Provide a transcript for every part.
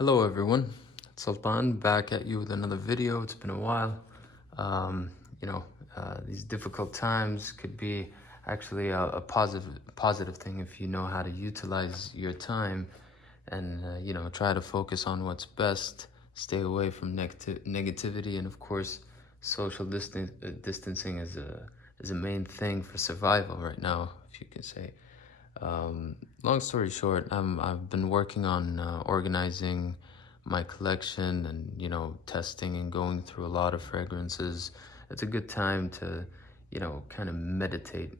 Hello everyone, it's Sultan back at you with another video. It's been a while. Um, these difficult times could be actually a positive thing if you know how to utilize your time and try to focus on what's best. Stay away from negativity, and of course, social distancing is a main thing for survival right now, if you can say. Long story short, I've been working on organizing my collection and, testing and going through a lot of fragrances. It's a good time to, kind of meditate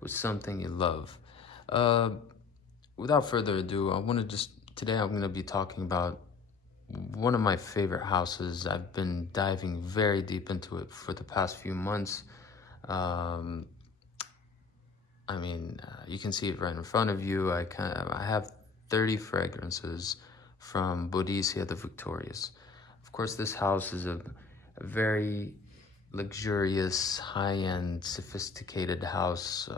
with something you love. Uh, Without further ado, today I'm going to be talking about one of my favorite houses. I've been diving very deep into it for the past few months. Um, you can see it right in front of you. I have 30 fragrances from Boadicea The Victorious. Of course, this house is a very luxurious, high-end, sophisticated house.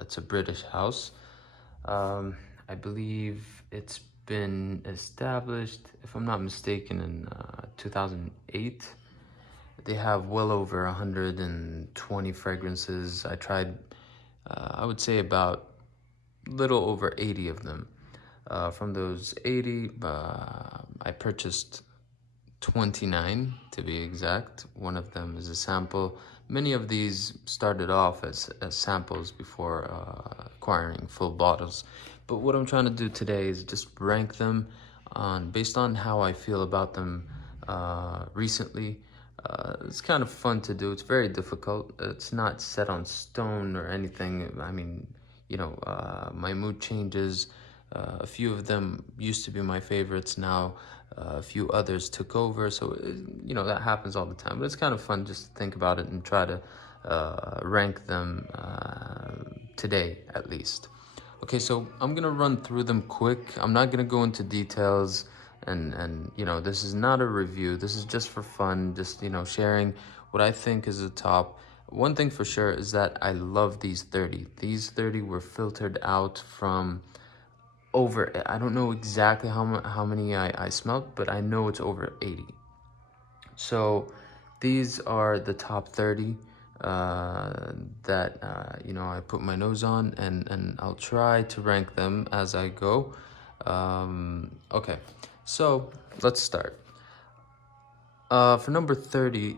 It's a British house. I believe it's been established, if I'm not mistaken, in 2008. They have well over 120 fragrances. I tried, I would say about little over 80 of them. From those 80, I purchased 29 to be exact. One of them is a sample. Many of these started off as samples before acquiring full bottles. But what I'm trying to do today is just rank them based on how I feel about them recently. It's kind of fun to do. It's very difficult. It's not set on stone or anything. My mood changes. A few of them used to be my favorites. Now a few others took over. So, that happens all the time. But it's kind of fun just to think about it and try to rank them today, at least. Okay, so I'm going to run through them quick. I'm not going to go into details. And this is not a review. This is just for fun, just, sharing what I think is the top. One thing for sure is that I love these 30. These 30 were filtered out from I don't know exactly how many I smelled, but I know it's over 80. So these are the top 30 that, I put my nose on, and I'll try to rank them as I go. Okay, so let's start. For number 30,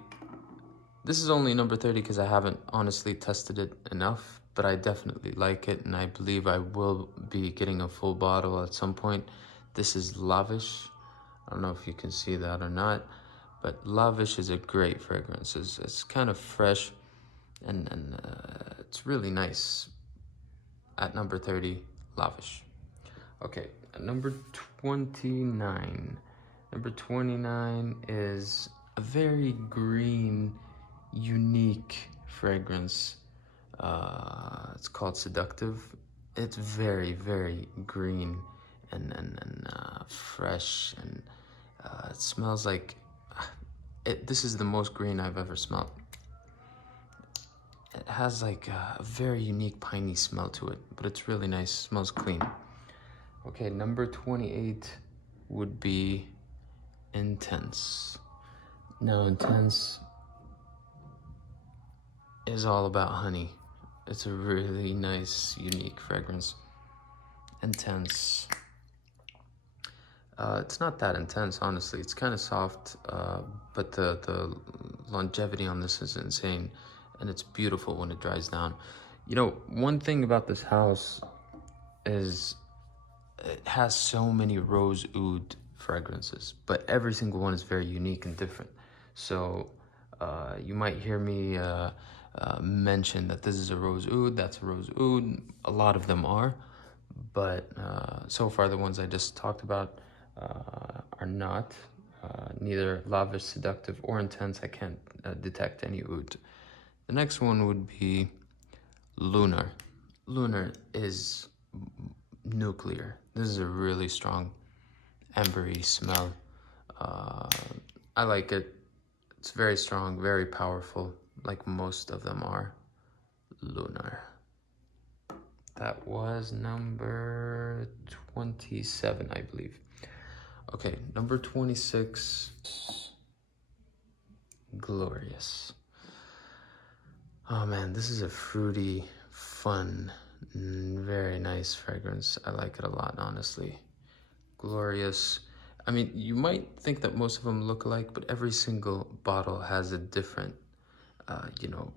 this is only number 30 because I haven't honestly tested it enough, but I definitely like it, and I believe I will be getting a full bottle at some point. This is Lavish. I don't know if you can see that or not, but Lavish is a great fragrance. It's kind of fresh, and it's really nice. At number 30, Lavish. Okay, at number 29. Number 29 is a very green, unique fragrance. It's called Seductive. It's very, very green and fresh, and it smells like this is the most green I've ever smelled. It has like a very unique piney smell to it, but it's really nice. It smells clean. Okay, number 28 would be Intense. Now, Intense is all about honey. It's a really nice, unique fragrance. Intense. It's not that intense, honestly. It's kind of soft, but the longevity on this is insane, and it's beautiful when it dries down. One thing about this house is it has so many rose oud fragrances, but every single one is very unique and different. So you might hear me mention that this is a rose oud, that's a rose oud. A lot of them are, but so far the ones I just talked about are not. Neither Lavish, Seductive, or Intense. I can't detect any oud. The next one would be Lunar. Lunar is nuclear. This is a really strong ambery smell. I like it. It's very strong, very powerful, like most of them are. Lunar. That was number 27, I believe. Okay, number 26, Glorious. Oh man, this is a fruity, fun, very nice fragrance. I like it a lot, honestly. Glorious. I mean, you might think that most of them look alike, but every single bottle has a different, you know,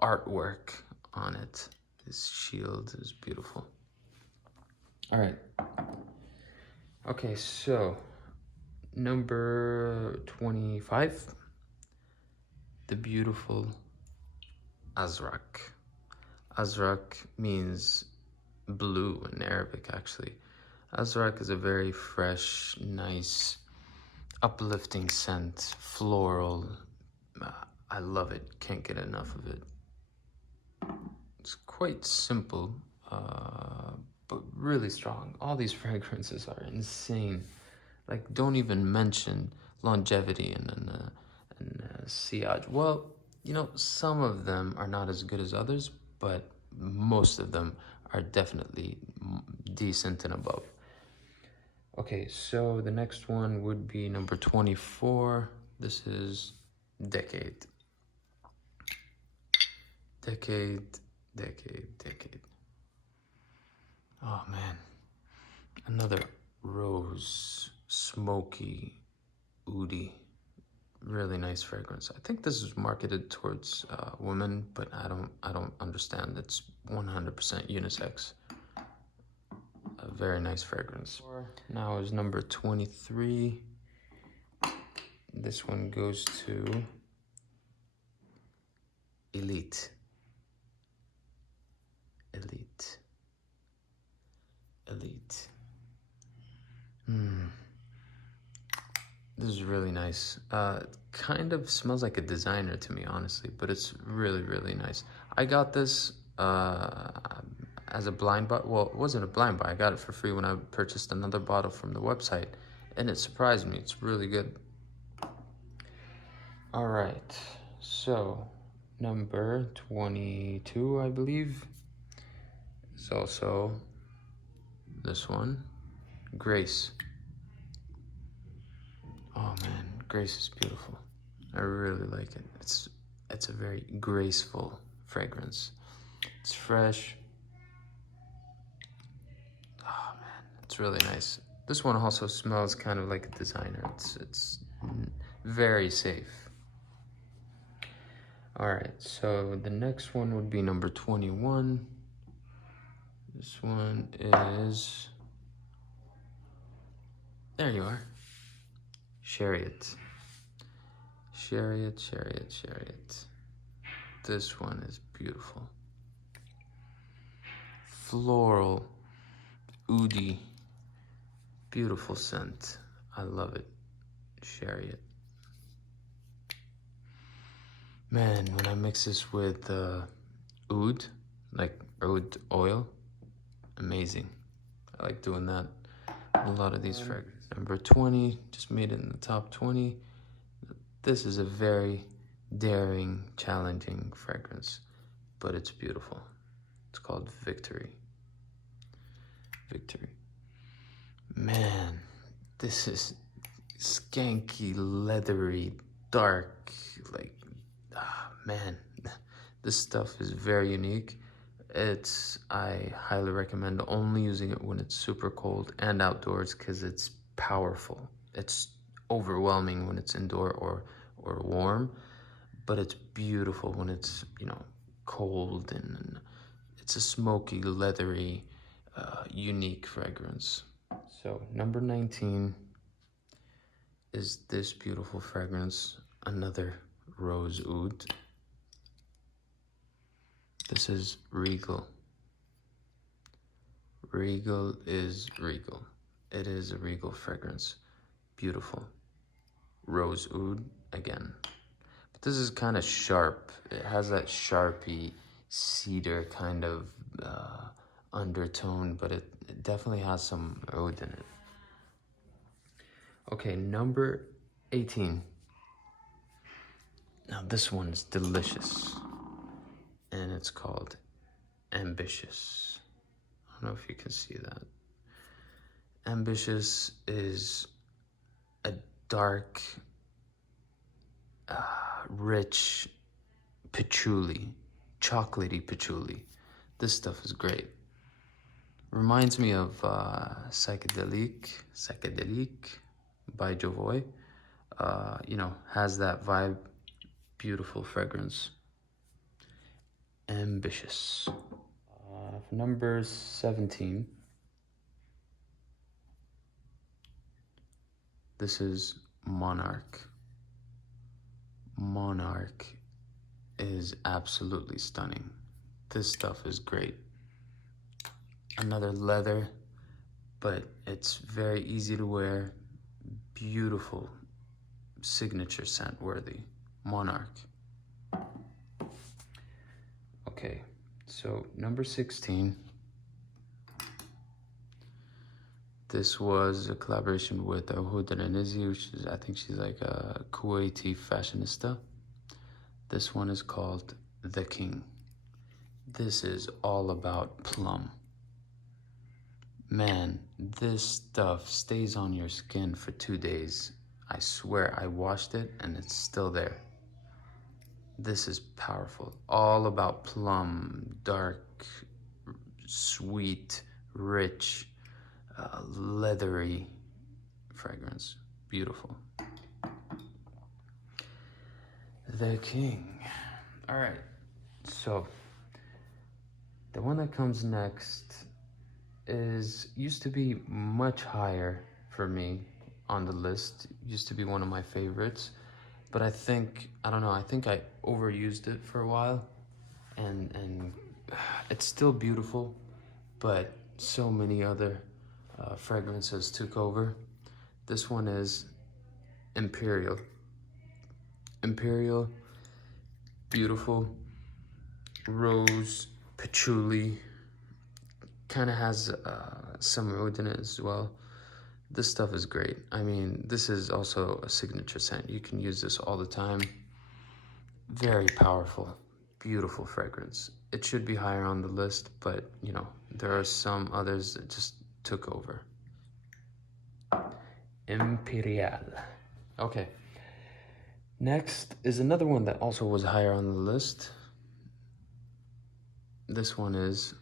artwork on it. This shield is beautiful. All right. Okay, so number 25, the beautiful Azrak. Azrak means blue in Arabic, actually. Azrak is a very fresh, nice, uplifting scent, floral. I love it, can't get enough of it. It's quite simple, but really strong. All these fragrances are insane. Like, don't even mention longevity and sillage. Well, you know, some of them are not as good as others, but most of them are definitely decent and above. Okay, so the next one would be number 24. This is Decade. Decade, Decade. Oh man, another rose, smoky, oody, really nice fragrance. I think this is marketed towards women, but I don't understand. It's 100% unisex. A very nice fragrance. Now is number 23. This one goes to Elite. Elite. Elite. This is really nice. Kind of smells like a designer to me, honestly, but it's really, really nice. I got this as a blind buy. Well, it wasn't a blind buy. I got it for free when I purchased another bottle from the website, and it surprised me. It's really good. All right, so number 22, I believe, is also this one, Grace. Oh man, Grace is beautiful. I really like it. It's a very graceful fragrance. It's fresh. Oh man, it's really nice. This one also smells kind of like a designer. It's very safe. All right, so the next one would be number 21. This one is, there you are, Chariot. Chariot, Chariot, Chariot. This one is beautiful. Floral, oody, beautiful scent. I love it. Chariot. Man, when I mix this with oud, like oud oil, amazing. I like doing that. A lot of these fragrances. Number 20, just made it in the top 20. This is a very daring, challenging fragrance, but it's beautiful. It's called Victory. Victory. Man, this is skanky, leathery, dark, like, man, this stuff is very unique. I highly recommend only using it when it's super cold and outdoors because it's powerful. It's overwhelming when it's indoor or warm, but it's beautiful when it's, you know, cold, and it's a smoky, leathery, unique fragrance. So number 19 is this beautiful fragrance, another rose oud. This is Regal. Regal is Regal. It is a Regal fragrance. Beautiful. Rose oud again. But this is kind of sharp. It has that sharpy cedar kind of undertone, but it definitely has some oud in it. Okay, number 18. Now this one's delicious, and it's called Ambitious. I don't know if you can see that. Ambitious is dark, rich patchouli, chocolatey patchouli. This stuff is great. Reminds me of Psychedelic by Jovoy. You know, has that vibe. Beautiful fragrance. Ambitious. Number 17. This is Monarch. Monarch is absolutely stunning. This stuff is great. Another leather, but it's very easy to wear. Beautiful, signature scent worthy. Monarch. Okay, so number 16. This was a collaboration with Huda Renizi, which is, I think she's like a Kuwaiti fashionista. This one is called The King. This is all about plum. Man, this stuff stays on your skin for 2 days. I swear I washed it and it's still there. This is powerful. All about plum, dark, sweet, rich, leathery fragrance. Beautiful. The King. All right, so the one that comes next used to be much higher for me on the list. Used to be one of my favorites, but I think I overused it for a while, and it's still beautiful, but so many other fragrances took over. This one is Imperial. Imperial, beautiful, rose, patchouli, kind of has some oud in it as well. This stuff is great. I mean, this is also a signature scent. You can use this all the time. Very powerful, beautiful fragrance. It should be higher on the list, but you know, there are some others that just took over. Imperial. Okay. Next is another one that also was higher on the list. This one is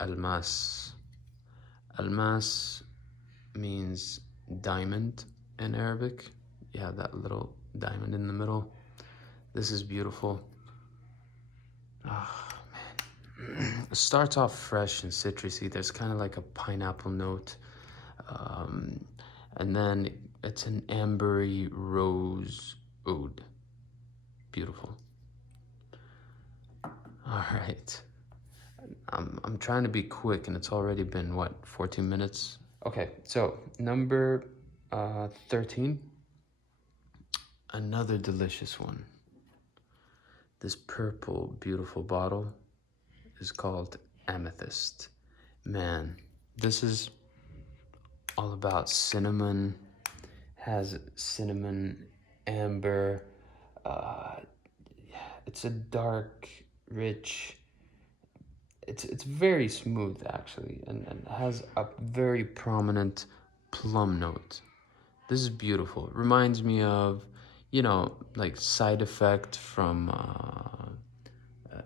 Almas. Almas means diamond in Arabic. You have that little diamond in the middle. This is beautiful. Oh, man. It starts off fresh and citrusy. There's kind of like a pineapple note. And then it's an ambery rose oud. Beautiful. All right. I'm trying to be quick, and it's already been, what, 14 minutes? Okay, so number 13. Another delicious one. This purple, beautiful bottle is called Amethyst. Man, this is all about cinnamon. Has cinnamon, amber. It's a dark, rich. It's very smooth actually, and has a very prominent plum note. This is beautiful. It reminds me of, you know, like Side Effect from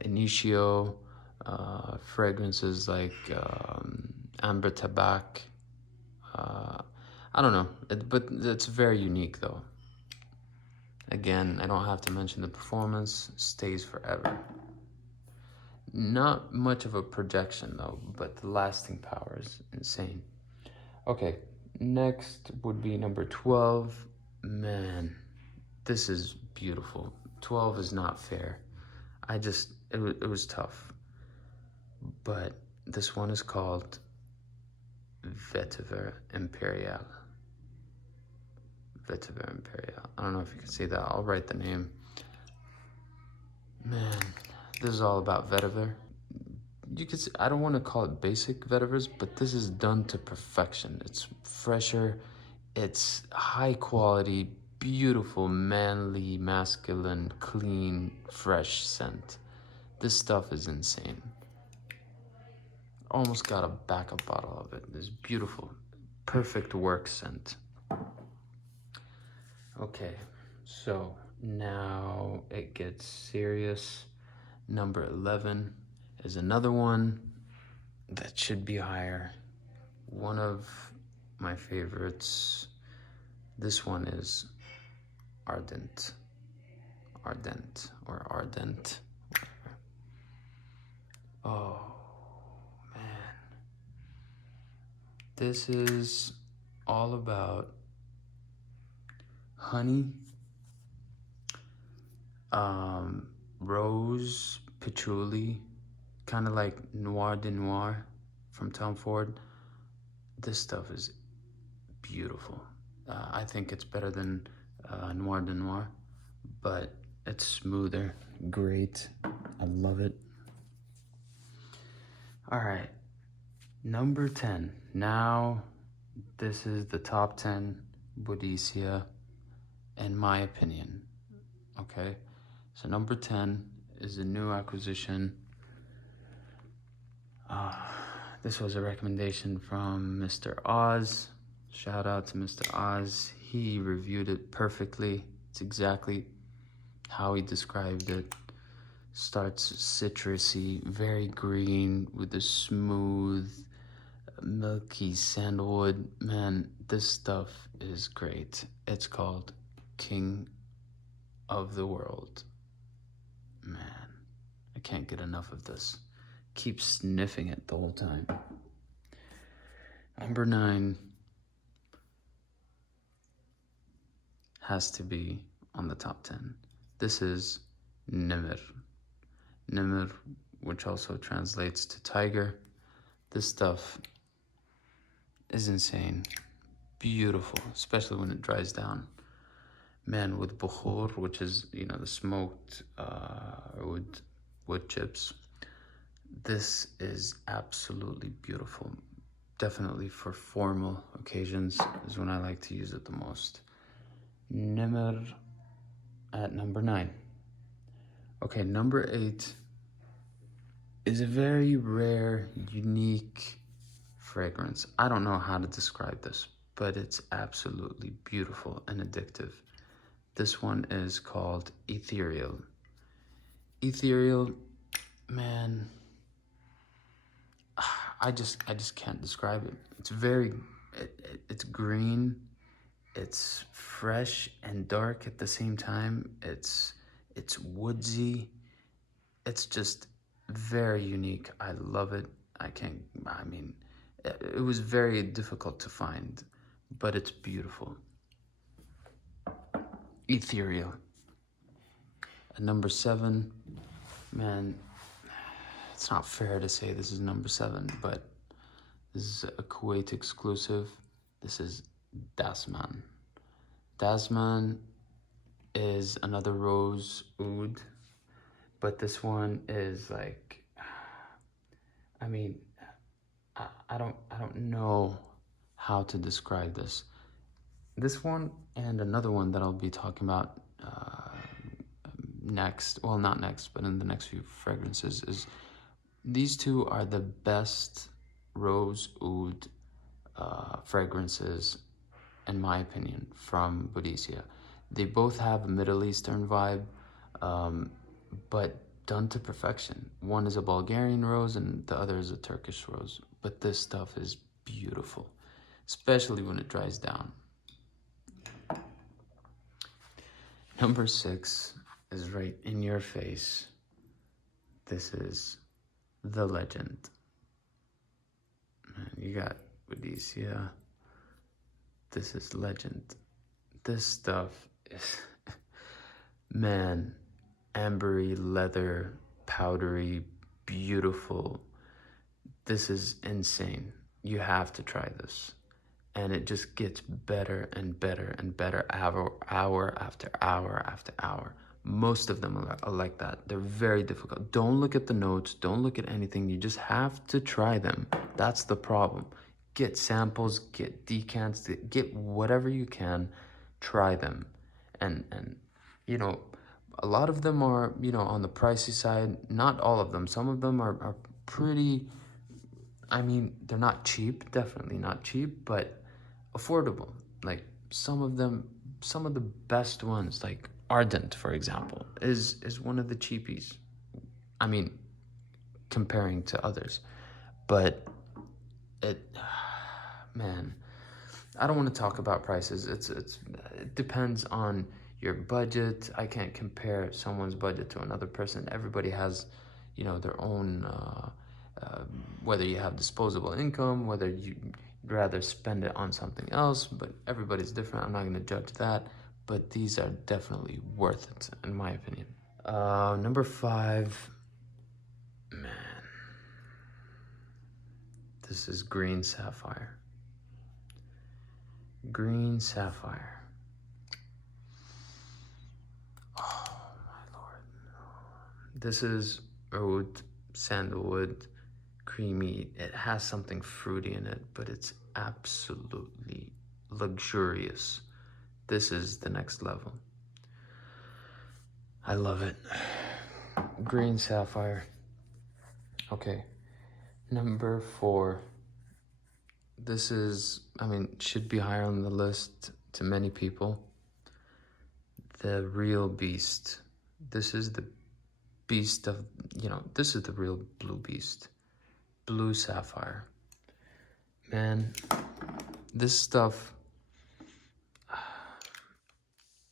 Initio, fragrances like Amber Tabac. I don't know, but it's very unique though. Again, I don't have to mention the performance, stays forever. Not much of a projection though, but the lasting power is insane. Okay, next would be number 12. Man, this is beautiful. 12 is not fair. It was tough. But this one is called Vetiver Imperial. Vetiver Imperial. I don't know if you can see that. I'll write the name. Man, this is all about vetiver. You could say, I don't want to call it basic vetivers, but this is done to perfection. It's fresher, it's high quality, beautiful, manly, masculine, clean, fresh scent. This stuff is insane. Almost got a backup bottle of it. This beautiful, perfect work scent. Okay, so now it gets serious. Number 11 is another one that should be higher. One of my favorites. This one is Ardent. Ardent or Ardent. Oh man. This is all about honey, rose, patchouli, kind of like Noir de Noir from Tom Ford. This stuff is beautiful. I think it's better than Noir de Noir, but it's smoother. Great. I love it. All right. Number 10. Now, this is the top 10 Boadicea, in my opinion. Okay? So, number 10 is a new acquisition. This was a recommendation from Mr. Oz. Shout out to Mr. Oz. He reviewed it perfectly. It's exactly how he described it. Starts citrusy, very green with a smooth, milky sandalwood. Man, this stuff is great. It's called King of the World. Man, I can't get enough of this. Keep sniffing it the whole time. Number 9 has to be on the top 10. This is Nemer. Nemer, which also translates to tiger. This stuff is insane. Beautiful, especially when it dries down. Man, with bukhur, which is, the smoked wood chips. This is absolutely beautiful. Definitely for formal occasions is when I like to use it the most. Nemer at number 9. Okay, number 8 is a very rare, unique fragrance. I don't know how to describe this, but it's absolutely beautiful and addictive. This one is called Ethereal. Ethereal, man, I just can't describe it. It's it's green, it's fresh and dark at the same time. It's woodsy. It's just very unique. I love it. It was very difficult to find, but it's beautiful. Ethereal. At number 7, man, it's not fair to say this is number 7, but this is a Kuwait exclusive. This is Dasman. Dasman is another rose oud, but this one is like, I don't know how to describe this. This one and another one that I'll be talking about next, well, not next, but in the next few fragrances, is these two are the best rose oud fragrances, in my opinion, from Boadicea. They both have a Middle Eastern vibe, but done to perfection. One is a Bulgarian rose and the other is a Turkish rose. But this stuff is beautiful, especially when it dries down. Number 6 is right in your face. This is the legend. Man, you got Boadicea. This is legend. This stuff is, man, ambery, leather, powdery, beautiful. This is insane. You have to try this. And it just gets better and better and better hour after hour after hour. Most of them are like that. They're very difficult. Don't look at the notes. Don't look at anything. You just have to try them. That's the problem. Get samples, get decants, get whatever you can. Try them. And a lot of them are, on the pricey side. Not all of them. Some of them are pretty, they're not cheap. Definitely not cheap, but affordable. Like some of them some of the best ones, like Ardent, for example, is one of the cheapies. I mean, comparing to others. But it, man, I don't want to talk about prices. It depends on your budget. I can't compare someone's budget to another person. Everybody has, their own, whether you have disposable income, whether you'd rather spend it on something else, but everybody's different. I'm not going to judge that, but these are definitely worth it, in my opinion. Number 5, man, this is green sapphire. Green sapphire. Oh my lord. This is oud, sandalwood, creamy. It has something fruity in it, but it's absolutely luxurious. This is the next level. I love it. Green sapphire. Okay. Number 4. This is, should be higher on the list to many people. The real beast. This is the beast of, this is the real blue beast. Blue sapphire. Man, this stuff,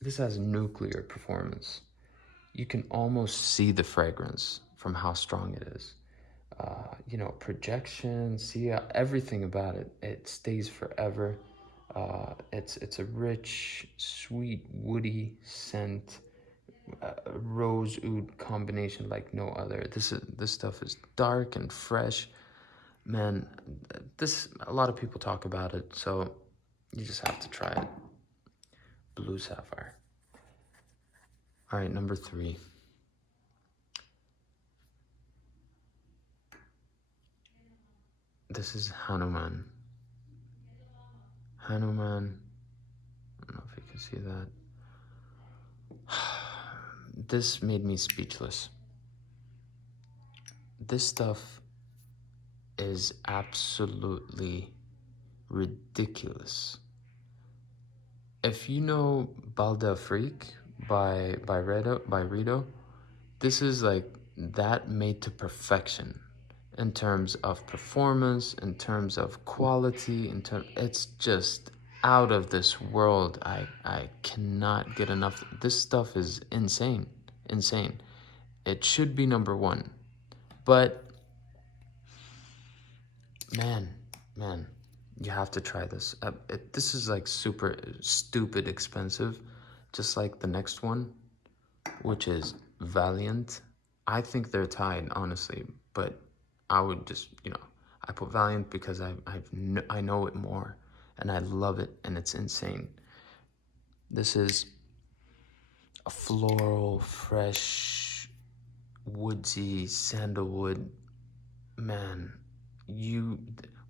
this has nuclear performance. You can almost see the fragrance from how strong it is. Projection, see everything about it. It stays forever. It's a rich, sweet, woody scent, rose oud combination like no other. This stuff is dark and fresh. Man, a lot of people talk about it, so you just have to try it. Blue sapphire. All right, number 3. This is Hanuman. Hanuman. I don't know if you can see that. This made me speechless. This stuff is absolutely ridiculous. If you know Balda Freak by Rito, this is like that made to perfection. In terms of performance, in terms of quality, it's just out of this world. I cannot get enough. This stuff is insane. It should be number 1, but man, you have to try this. This is like super stupid expensive, just like the next one, which is Valiant. I think they're tied, honestly, but I would just, I put Valiant because I know it more, and I love it, and it's insane. This is a floral, fresh, woodsy, sandalwood. Man,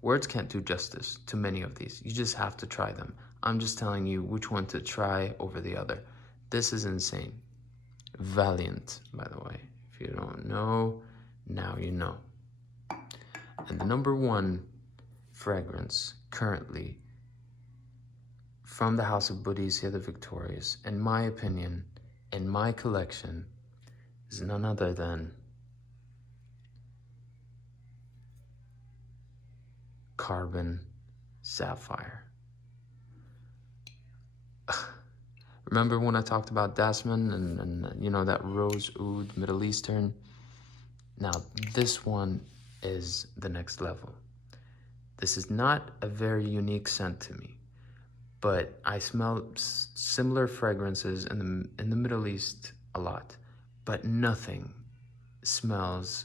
words can't do justice to many of these. You just have to try them. I'm just telling you which one to try over the other. This is insane. Valiant, by the way. If you don't know, now you know. And the number 1 fragrance currently from the house of Boadicea the Victorious, in my opinion, in my collection, is none other than Carbon Sapphire. Remember when I talked about Dasman and that rose oud Middle Eastern? Now this one is the next level. This is not a very unique scent to me, but I smell similar fragrances in the Middle East a lot, but nothing smells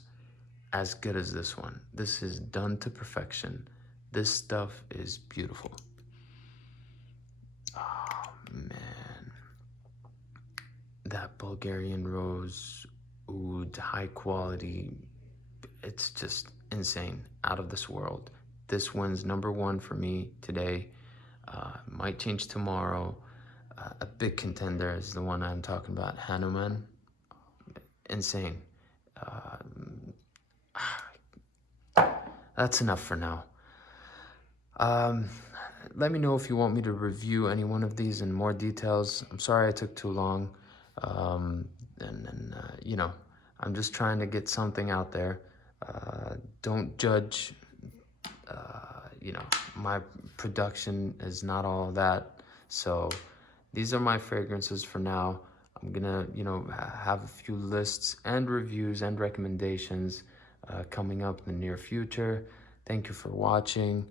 as good as this one. This is done to perfection. This stuff is beautiful. Oh man, that Bulgarian rose oud, high quality, it's just insane, out of this world. This one's number 1 for me today. Might change tomorrow. A big contender is the one I'm talking about, Hanuman. Insane. That's enough for now. let me know if you want me to review any one of these in more details. I'm sorry I took too long. You know, I'm just trying to get something out there. Don't judge, you know, my production is not all that. So these are my fragrances for now. I'm gonna, you know, have a few lists and reviews and recommendations coming up in the near future. Thank you for watching.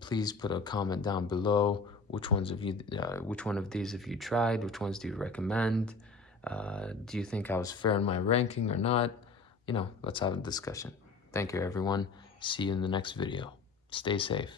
Please put a comment down below. Which one of these have you tried? Which ones do you recommend? Do you think I was fair in my ranking or not? You know, let's have a discussion. Thank you, everyone. See you in the next video. Stay safe.